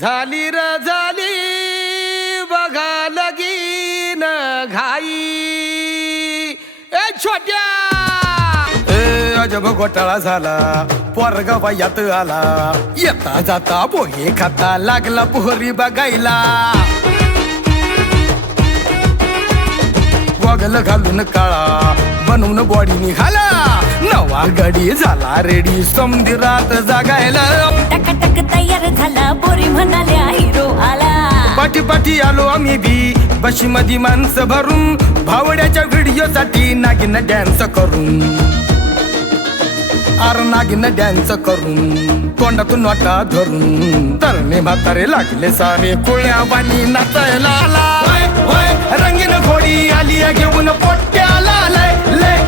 झाली र झाली बघा लगीन घाई ए छोट्या ए अजब घोटाळा झाला पोरगा वयात आला येता जाता पोहे खाता लागला पोहरी बघायला गॉगल घालून काळा बनवून बॉडी निघाला नवा गडी झाला रेडी समुद्रात जागायला टक टक तयार झाला पोरी म्हणाल्या हिरो आला पाठी पाठी आलो आम्ही बी बशी मध्ये माणसं भरून भावड्याच्या व्हिडिओ साठी नागिन डॅन्स करून आर नागिन डॅन्स करून तोंडातून वाटा धरून तरणे म्हातारे लागले सारे कोळ्या वाणी नाचायला आला रंगीन घोडी आली घेऊन पोट्याला लय लय